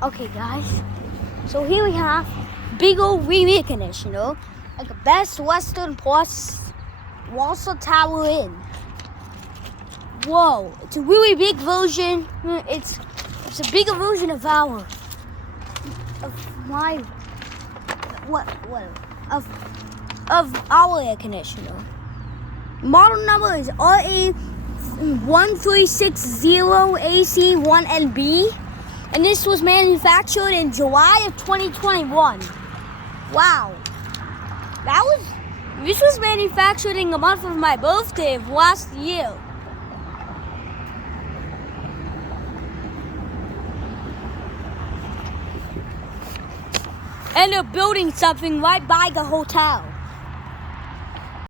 Okay, guys. So here we have big old Rheem air conditioner, like a Best Western Plus Warsaw Tower Inn. Whoa! It's a really big version. It's a bigger version of our air conditioner. Model number is RA1360AC1NB, and this was manufactured in July of 2021. Wow, this was manufactured in the month of my birthday of last year. And they're building something right by the hotel.